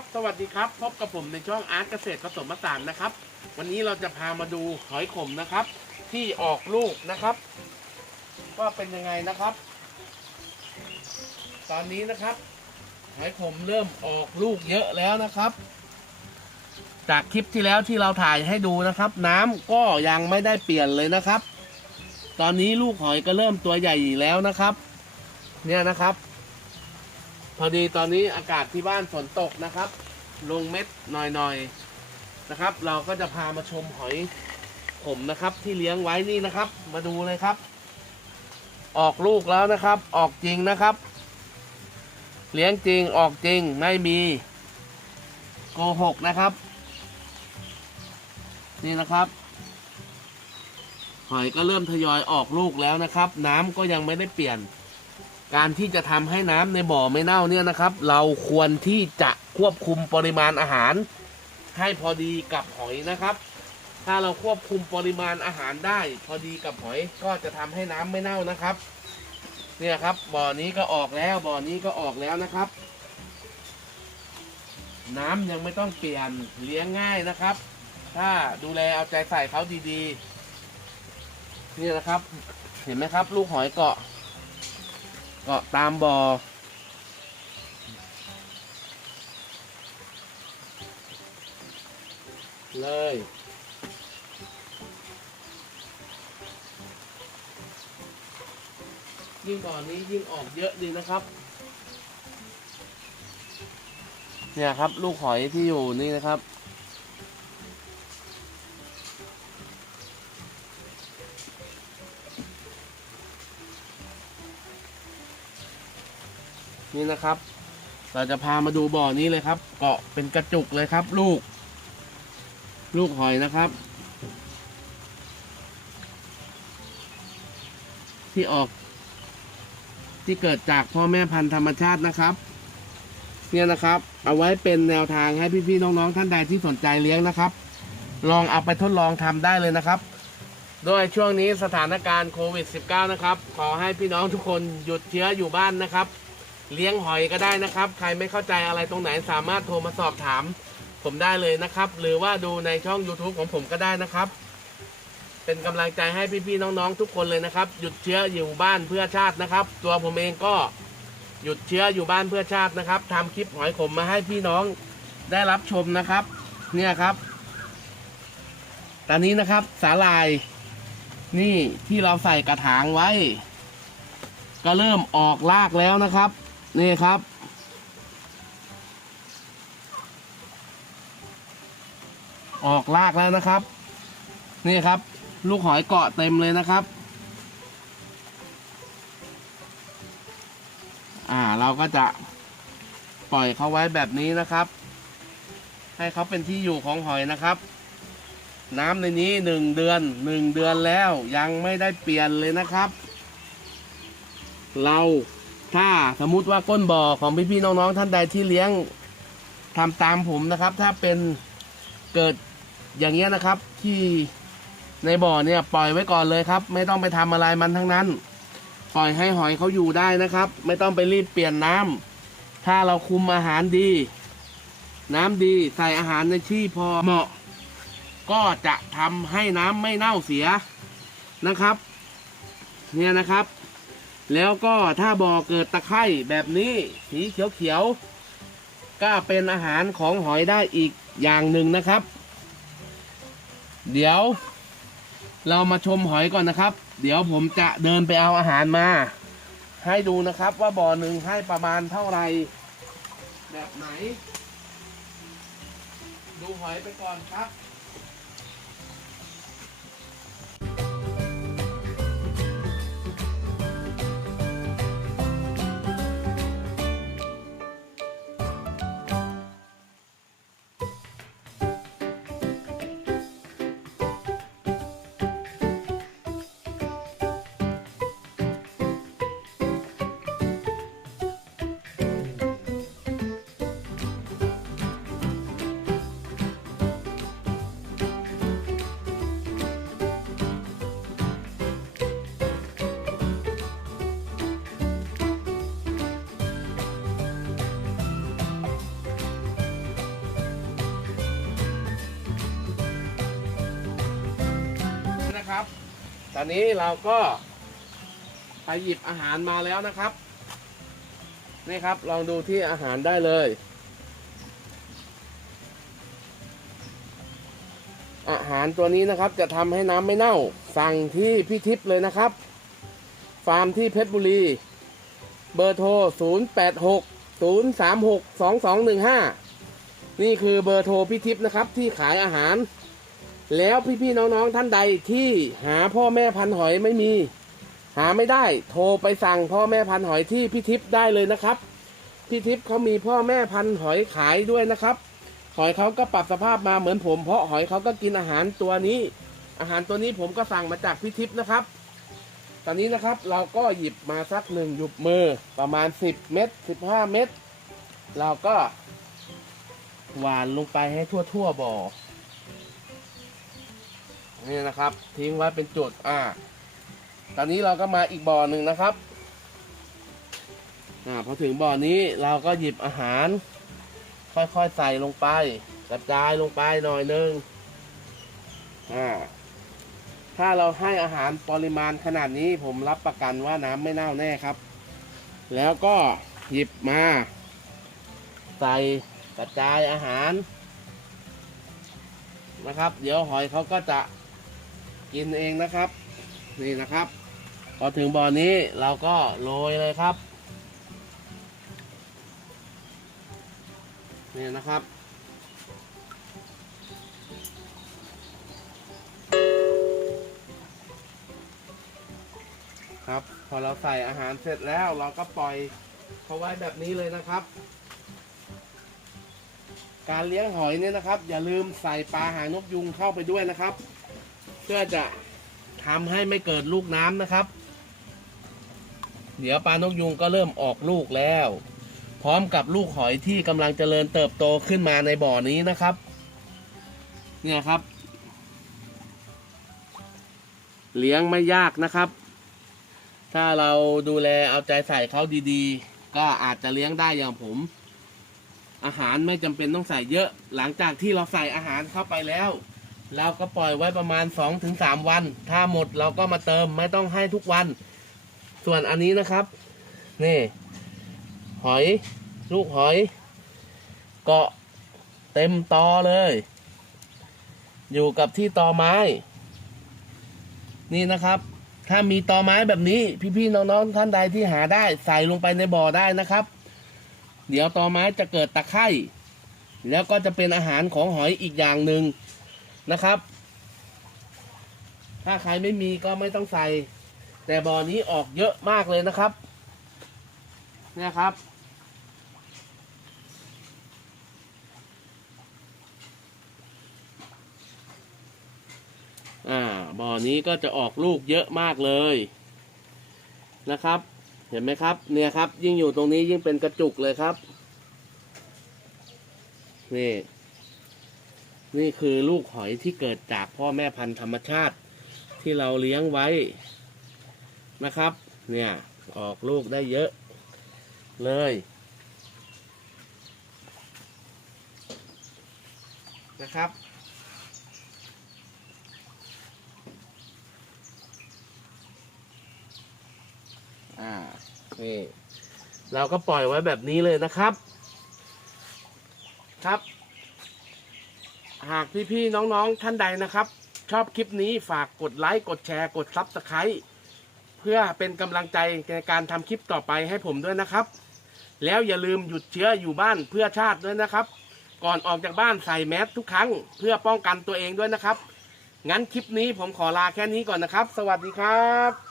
บสวัสดีครับ พบกับผมในช่องอาร์ตเกษตรผสมผสานนะครับ วันนี้เราจะพามาดูหอยขมนะครับ ที่ออกลูกนะครับ ว่าเป็นยังไงนะครับ ตอนนี้นะครับ หอยขมเริ่มออกลูกเยอะแล้วนะครับ จากคลิปที่แล้วที่เราถ่ายให้ดูนะครับ น้ำก็ยังไม่ได้เปลี่ยนเลยนะครับ ตอนนี้ลูกหอยก็เริ่มตัวใหญ่แล้วนะครับ เนี่ยนะครับ พอดีตอนนี้อากาศที่บ้านฝนตกนะครับ ลงเม็ดหน่อยๆนะครับ เราก็จะพามาชมหอยขมนะครับ ที่เลี้ยงไว้นี่นะครับ มาดูเลยครับ ออกลูกแล้วนะครับ ออกจริงนะครับ เลี้ยงจริงออกจริงไม่มีโกหกนะครับ นี่นะครับ หอยก็เริ่มทยอยออกลูกแล้วนะครับ น้ำก็ยังไม่ได้เปลี่ยน การที่จะทำให้น้ำในบ่อไม่เน่าเนี่ยนะครับ เราควรที่จะควบคุมปริมาณอาหาร ให้พอดีกับหอยนะครับ ถ้าเราควบคุมปริมาณอาหารได้ พอดีกับหอยก็จะทำให้น้ำไม่เน่านะครับ เนี่ยครับบ่อนี้ก็ออกแล้วบ่อนี้ก็ออกแล้วนะครับ น้ำยังไม่ต้องเปลี่ยนเลี้ยงง่ายนะครับ ถ้าดูแลเอาใจใส่เขาดีๆ นี่นะครับ เห็นไหมครับ ลูกหอยเกาะ เกาะตามบอ่อเลยยิ่งบ่อนี้ยิ่งออกเยอะดีนะครับ เนี่ยครับ ลูกหอยที่อยู่นี่นะครับ นี่นะครับ เราจะพามาดูบ่อนี้เลยครับ เกาะเป็นกระจุกเลยครับ ลูก ลูกหอยนะครับ ที่ออก ที่เกิดจากพ่อแม่พันธุ์ธรรมชาตินะครับ เนี่ยนะครับ เอาไว้เป็นแนวทางให้พี่ๆน้องๆท่านใดที่สนใจเลี้ยงนะครับ ลองเอาไปทดลองทำได้เลยนะครับโดยช่วงนี้สถานการณ์โควิด -19 นะครับ ขอให้พี่น้องทุกคนหยุดเชื้ออยู่บ้านนะครับ เลี้ยงหอยก็ได้นะครับ ใครไม่เข้าใจอะไรตรงไหนสามารถโทรมาสอบถาม ผมได้เลยนะครับ หรือว่าดูในช่อง YouTube ของผมก็ได้นะครับ เป็นกำลังใจให้พี่ๆน้องๆทุกคนเลยนะครับ หยุดเชื้ออยู่บ้านเพื่อชาตินะครับ ตัวผมเองก็หยุดเชื้ออยู่บ้านเพื่อชาตินะครับทำคลิปหอยขมมาให้พี่น้องได้รับชมนะครับ เนี่ยครับ ตอนนี้นะครับสาลาย นี่ที่เราใส่กระถางไว้ ก็เริ่มออกรากแล้วนะครับ นี่ครับ ออกรากแล้วนะครับ นี่ครับ ลูกหอยเกาะเต็มเลยนะครับ อ่าเราก็จะปล่อยเขาไว้แบบนี้นะครับ ให้เขาเป็นที่อยู่ของหอยนะครับ น้ำในนี้หนึ่งเดือนหนึ่งเดือนแล้วยังไม่ได้เปลี่ยนเลยนะครับ เรา ถ้าสมมุติว่าก้นบ่อของพี่ๆน้องๆท่านใดที่เลี้ยงทำตามผมนะครับ ถ้าเป็นเกิดอย่างเงี้ยนะครับ ที่ในบ่อเนี่ยปล่อยไว้ก่อนเลยครับ ไม่ต้องไปทำอะไรมันทั้งนั้น ปล่อยให้หอยเขาอยู่ได้นะครับ ไม่ต้องไปรีบเปลี่ยนน้ำถ้าเราคุมอาหารดี น้ำดีใส่อาหารในที่พอเหมาะ ก็จะทำให้น้ำไม่เน่าเสียนะครับ เนี่ยนะครับ แล้วก็ถ้าบ่อเกิดตะไคร่แบบนี้สีเขียวๆก็เป็นอาหารของหอยได้อีกอย่างหนึ่งนะครับ เดี๋ยวเรามาชมหอยก่อนนะครับ เดี๋ยวผมจะเดินไปเอาอาหารมา ให้ดูนะครับว่าบ่อหนึ่งให้ประมาณเท่าไหร่แบบไหน ดูหอยไปก่อนครับ อนนี้เราก็ไปหยิบอาหารมาแล้วนะครับ นี่ครับลองดูที่อาหารได้เลย อาหารตัวนี้นะครับจะทำให้น้ำไม่เน่า สั่งที่พี่ทิพย์เลยนะครับ ฟาร์มที่เพชรบุรี เบอร์โทร 086 036 2215 นี่คือเบอร์โทรพี่ทิพย์นะครับที่ขายอาหาร แล้วพี่ๆน้องๆท่านใดที่หาพ่อแม่พันหอยไม่มี หาไม่ได้ โทรไปสั่งพ่อแม่พันหอยที่พี่ทิพย์ได้เลยนะครับ พี่ทิพย์เขามีพ่อแม่พันหอยขายด้วยนะครับ หอยเขาก็ปรับสภาพมาเหมือนผม เพราะหอยเขาก็กินอาหารตัวนี้ อาหารตัวนี้ผมก็สั่งมาจากพี่ทิพย์นะครับ ตอนนี้นะครับเราก็หยิบมาสักหนึ่งหยุบมือประมาณ 10 เม็ด15 เม็ดเราก็หวานลงไปให้ทั่วๆบ่อ นี่นะครับ ทิ้งไว้เป็นจุดอ่า ตอนนี้เราก็มาอีกบ่อหนึ่งนะครับอ่าพอถึงบ่อนี้เราก็หยิบอาหาร ค่อยๆใส่ลงไปกระจายลงไปหน่อยนึงอ่าถ้าเราให้อาหารปริมาณขนาดนี้ผมรับประกันว่าน้ำไม่เน่าแน่ครับ แล้วก็หยิบมา ใส่กระจายอาหารนะครับ เดี๋ยวหอยเขาก็จะ กินเองนะครับ นี่นะครับ พอถึงบ่อนี้เราก็โรยเลยครับ นี่นะครับครับพอเราใส่อาหารเสร็จแล้วเราก็ปล่อยเขาไว้แบบนี้เลยนะครับ การเลี้ยงหอยเนี่ยนะครับ อย่าลืมใส่ปลาหางนกยุงเข้าไปด้วยนะครับ พื่อจะทำให้ไม่เกิดลูกน้ำนะครับ เดี๋ยวปลานกยุงก็เริ่มออกลูกแล้ว พร้อมกับลูกหอยที่กำลังเจริญเติบโตขึ้นมาในบ่อนี้นะครับ เนี่ยครับ เลี้ยงไม่ยากนะครับ ถ้าเราดูแลเอาใจใส่เขาดีๆ ก็อาจจะเลี้ยงได้อย่างผม อาหารไม่จำเป็นต้องใส่เยอะ หลังจากที่เราใส่อาหารเข้าไปแล้ว เราก็ปล่อยไว้ประมาณ 2-3 วัน ถ้าหมดเราก็มาเติมไม่ต้องให้ทุกวัน ส่วนอันนี้นะครับ นี่ หอย ลูกหอย เกาะเต็มตอเลย อยู่กับที่ตอไม้ นี่นะครับ ถ้ามีตอไม้แบบนี้ พี่ๆน้องๆท่านใดที่หาได้ ใส่ลงไปในบ่อได้นะครับ เดี๋ยวตอไม้จะเกิดตะไคร่แล้วก็จะเป็นอาหารของหอยอีกอย่างหนึ่ง นะครับ ถ้าใครไม่มีก็ไม่ต้องใส่ แต่บ่อนี้ออกเยอะมากเลยนะครับ เนี่ยครับ อ่า บ่อนี้ก็จะออกลูกเยอะมากเลยนะครับ เห็นไหมครับ เนี่ยครับ ยิ่งอยู่ตรงนี้ยิ่งเป็นกระจุกเลยครับ นี่ นี่คือลูกหอยที่เกิดจากพ่อแม่พันธุ์ธรรมชาติ ที่เราเลี้ยงไว้นะครับ เนี่ยออกลูกได้เยอะเลย นะครับ อ่า นี่ เราก็ปล่อยไว้แบบนี้เลยนะครับ ครับ หากพี่ๆน้องๆท่านใดนะครับ ชอบคลิปนี้ฝากกดไลค์กดแชร์กดซับสไครต์เพื่อเป็นกำลังใจในการทำคลิปต่อไปให้ผมด้วยนะครับ แล้วอย่าลืมหยุดเชื้ออยู่บ้านเพื่อชาติด้วยนะครับ ก่อนออกจากบ้านใส่แมสทุกครั้ง เพื่อป้องกันตัวเองด้วยนะครับ งั้นคลิปนี้ผมขอลาแค่นี้ก่อนนะครับ สวัสดีครับ